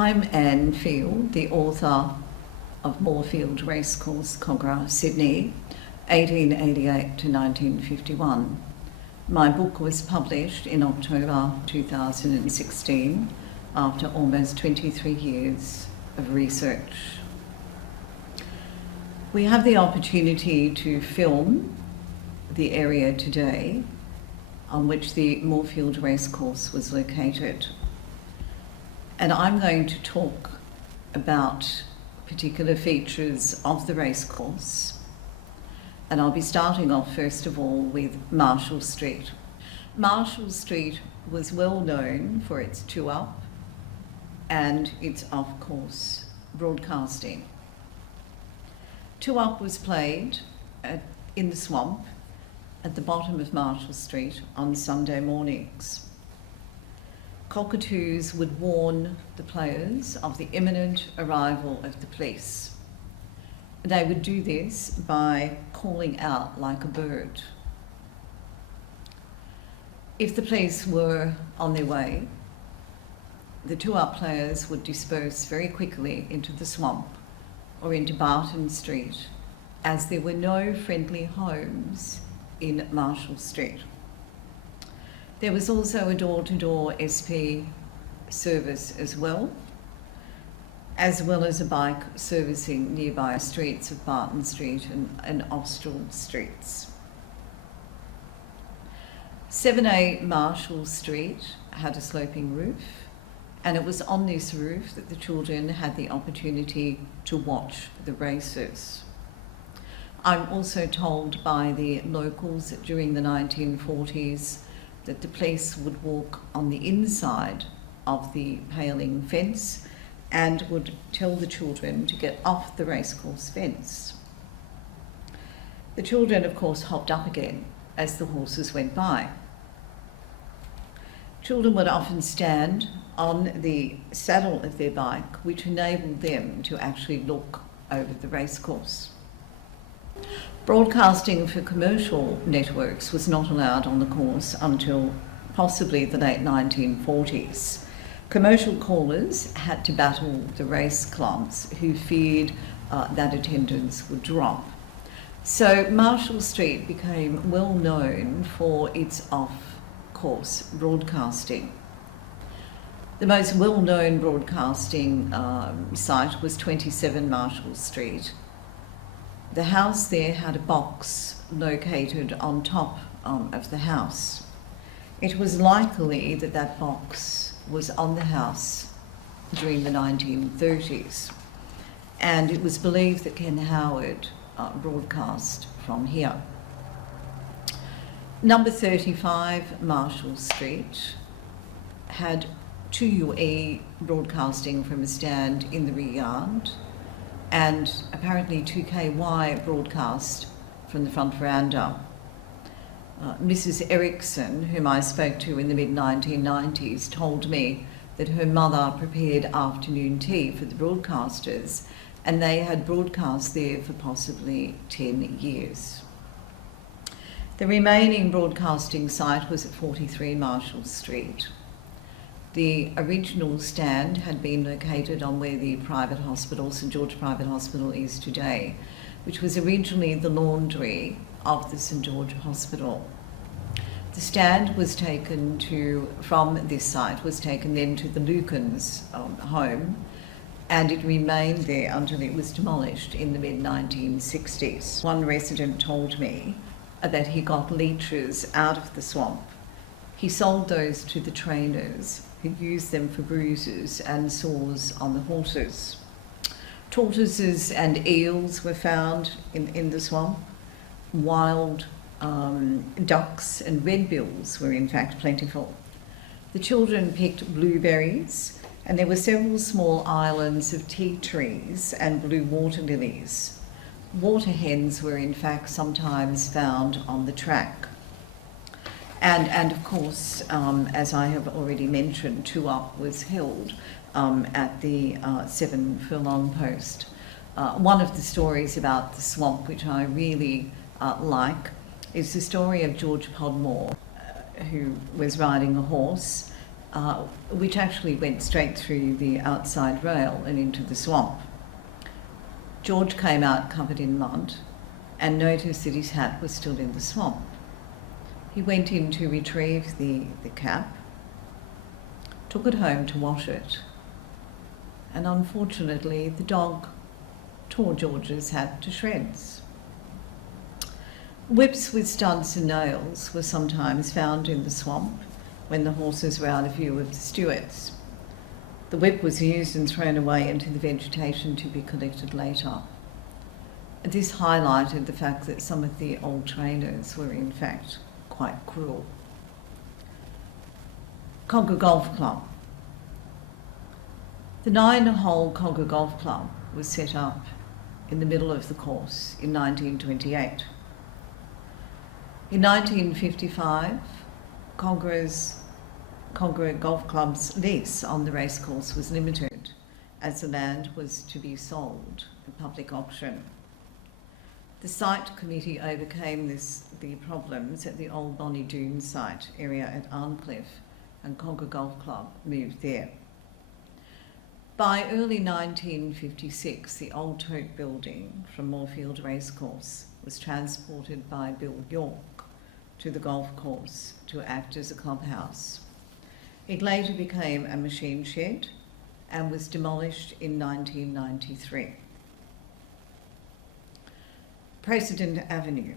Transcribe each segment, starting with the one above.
I'm Anne Field, the author of Moorefield Racecourse, Cogra, Sydney, 1888 to 1951. My book was published in October 2016 after almost 23 years of research. We have the opportunity to film the area today on which the Moorefield Racecourse was located. And I'm going to talk about particular features of the racecourse. And I'll be starting off first of all with Marshall Street. Marshall Street was well known for its two-up and its off-course broadcasting. Two-up was played in the swamp at the bottom of Marshall Street on Sunday mornings. Cockatoos would warn the players of the imminent arrival of the police. They would do this by calling out like a bird. If the police were on their way, the two-up players would disperse very quickly into the swamp or into Barton Street, as there were no friendly homes in Marshall Street. There was also a door-to-door SP service as well as a bike servicing nearby streets of Barton Street and Austral Streets. 7A Marshall Street had a sloping roof, and it was on this roof that the children had the opportunity to watch the races. I'm also told by the locals that during the 1940s that the police would walk on the inside of the paling fence and would tell the children to get off the racecourse fence. The children, of course, hopped up again as the horses went by. Children would often stand on the saddle of their bike, which enabled them to actually look over the racecourse. Broadcasting for commercial networks was not allowed on the course until possibly the late 1940s. Commercial callers had to battle the race clubs who feared that attendance would drop. So Marshall Street became well known for its off-course broadcasting. The most well-known broadcasting site was 27 Marshall Street. The house there had a box located on top of the house. It was likely that that box was on the house during the 1930s, and it was believed that Ken Howard broadcast from here. Number 35 Marshall Street had 2UE broadcasting from a stand in the rear yard, and apparently 2KY broadcast from the front veranda. Mrs. Erickson, whom I spoke to in the mid-1990s, told me that her mother prepared afternoon tea for the broadcasters, and they had broadcast there for possibly 10 years. The remaining broadcasting site was at 43 Marshall Street. The original stand had been located on where the private hospital, St George Private Hospital, is today, which was originally the laundry of the St George Hospital. The stand was taken from this site, was taken then to the Lukens home, and it remained there until it was demolished in the mid-1960s. One resident told me that he got leeches out of the swamp. He sold those to the trainers, who used them for bruises and sores on the horses. Tortoises and eels were found in the swamp. Wild ducks and redbills were in fact plentiful. The children picked blueberries, and there were several small islands of tea trees and blue water lilies. Water hens were in fact sometimes found on the track. And of course, as I have already mentioned, two-up was held at the 7 furlong post. One of the stories about the swamp, which I really like, is the story of George Podmore, who was riding a horse which actually went straight through the outside rail and into the swamp. George came out covered in mud and noticed that his hat was still in the swamp. He went in to retrieve the cap, took it home to wash it, and unfortunately the dog tore George's hat to shreds. Whips with studs and nails were sometimes found in the swamp when the horses were out of view of the stewards. The whip was used and thrown away into the vegetation to be collected later. This highlighted the fact that some of the old trainers were in fact quite cruel. Cogger Golf Club. The 9-hole Cogger Golf Club was set up in the middle of the course in 1928. In 1955, Cogger Golf Club's lease on the racecourse was limited as the land was to be sold at public auction. The site committee overcame the problems at the old Bonnie Doon site area at Arncliffe, and Cogger Golf Club moved there. By early 1956, the old tote building from Moorefield Racecourse was transported by Bill York to the golf course to act as a clubhouse. It later became a machine shed and was demolished in 1993. President Avenue.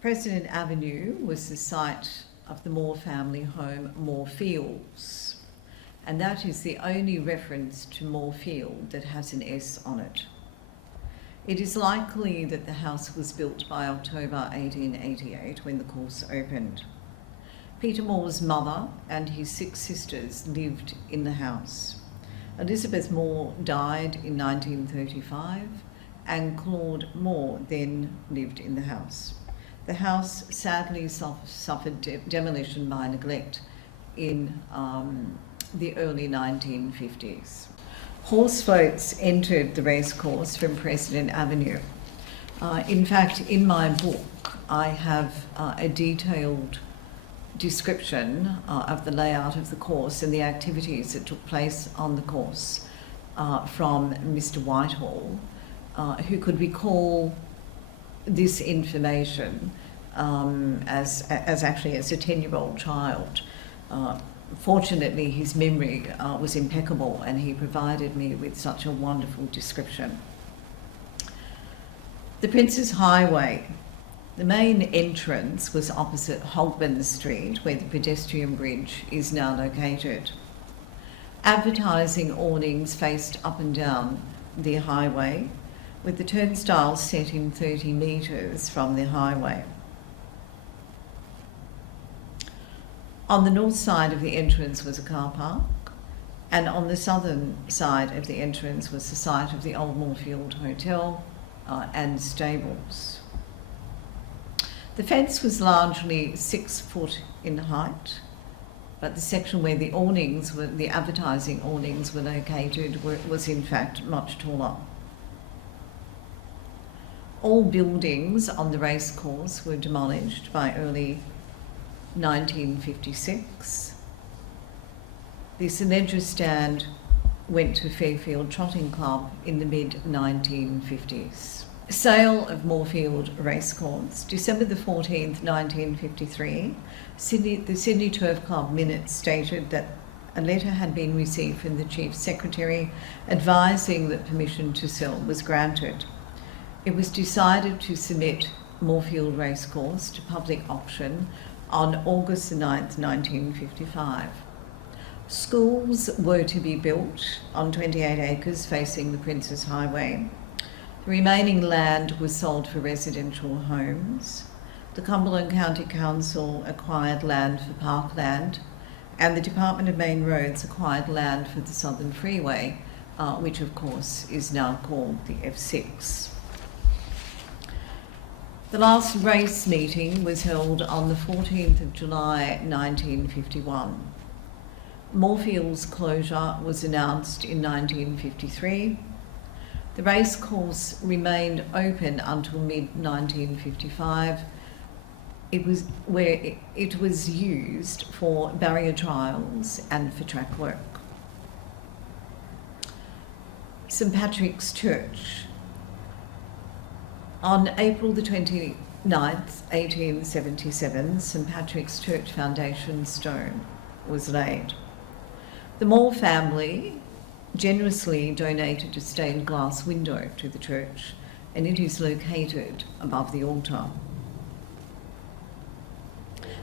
President Avenue was the site of the Moore family home Moorefields, and that is the only reference to Moorefield that has an S on it. It is likely that the house was built by October 1888 when the course opened. Peter Moore's mother and his 6 sisters lived in the house. Elizabeth Moore died in 1935 and Claude Moore then lived in the house. The house sadly suffered demolition by neglect in the early 1950s. Horse boats entered the racecourse from President Avenue. In fact, in my book, I have a detailed description of the layout of the course and the activities that took place on the course from Mr. Whitehall, who could recall this information as a 10-year-old child. Fortunately, his memory was impeccable and he provided me with such a wonderful description. The Prince's Highway. The main entrance was opposite Hogman Street, where the pedestrian bridge is now located. Advertising awnings faced up and down the highway, with the turnstiles set in 30 metres from the highway. On the north side of the entrance was a car park, and on the southern side of the entrance was the site of the old Moorefield Hotel and stables. The fence was largely 6 foot in height, but the section where the advertising awnings were located was in fact much taller. All buildings on the racecourse were demolished by early 1956. The Seledra stand went to Fairfield Trotting Club in the mid-1950s. Sale of Moorefield Racecourse. December the 14th, 1953, the Sydney Turf Club minutes stated that a letter had been received from the Chief Secretary advising that permission to sell was granted. It was decided to submit Moorefield Racecourse to public auction on August the 9th, 1955. Schools were to be built on 28 acres facing the Prince's Highway. The remaining land was sold for residential homes. The Cumberland County Council acquired land for parkland, and the Department of Main Roads acquired land for the Southern Freeway, which of course is now called the F6. The last race meeting was held on the 14th of July 1951. Moorfield's closure was announced in 1953. The racecourse remained open until mid-1955, it was where it was used for barrier trials and for track work. St Patrick's Church. On April the 29th, 1877, St Patrick's Church foundation stone was laid. The Moore family generously donated a stained glass window to the church, and it is located above the altar.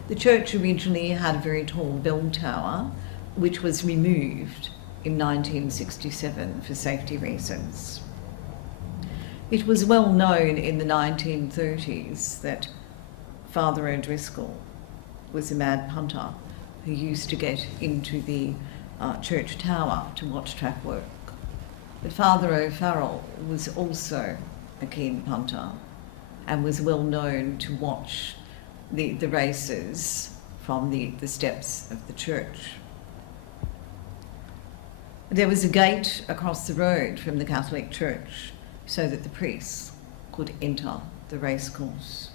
The church originally had a very tall bell tower, which was removed in 1967 for safety reasons. It was well known in the 1930s that Father O'Driscoll was a mad punter who used to get into the church tower to watch track work. But Father O'Farrell was also a keen punter and was well known to watch the races from the steps of the church. There was a gate across the road from the Catholic Church so that the priests could enter the racecourse.